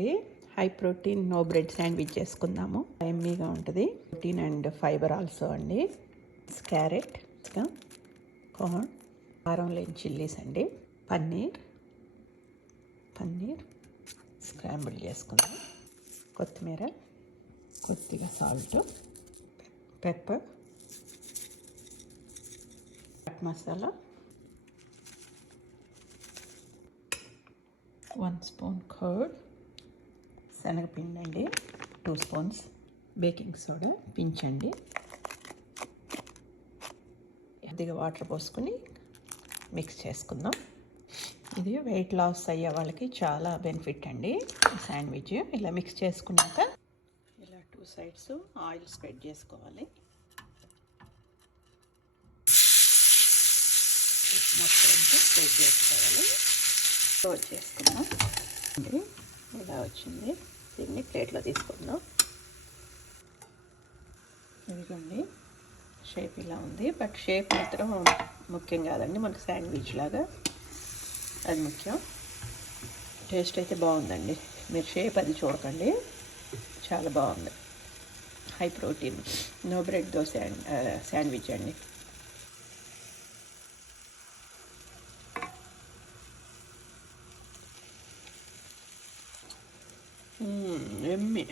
అండి. High protein no bread sandwich చేసుకుందాము. ఎమ్మీగా ఉంటుంది. ప్రోటీన్ అండ్ ఫైబర్ ఆల్సో అండి. క్యారెట్, కార్న్, కారం లేని చిల్లీస్ అండి, పన్నీర్ స్క్రాంబుల్ చేసుకుందాం, కొత్తిమీర, కొద్దిగా salt, pepper, chaat masala, 1 spoon curd, శనగపిండి అండి 2 స్పూన్స్, బేకింగ్ సోడా పించండి, కొద్దిగా వాటర్ పోసుకొని మిక్స్ చేసుకుందాం. ఇది వెయిట్ లాస్ అయ్యే వాళ్ళకి చాలా బెనిఫిట్ అండి శాండ్విచ్. ఇలా మిక్స్ చేసుకున్నాక ఇలా 2 సైడ్స్ ఆయిల్ స్ప్రెడ్ చేసుకోవాలి. మొత్తం స్ప్రెడ్ చేసుకోవాలి. రోల్ చేసుకుందాం అండి. ఇలా వచ్చింది. దీన్ని ప్లేట్లో తీసుకుందాం. ఇదిగోండి, షేప్ ఇలా ఉంది. బట్ షేప్ మాత్రం ముఖ్యం కాదండి, మనకు శాండ్విచ్ లాగా అది ముఖ్యం. టేస్ట్ అయితే బాగుందండి. మీరు షేప్ అది చూడకండి, చాలా బాగుంది. High protein no bread dosa sandwich అండి. ఎమ్మి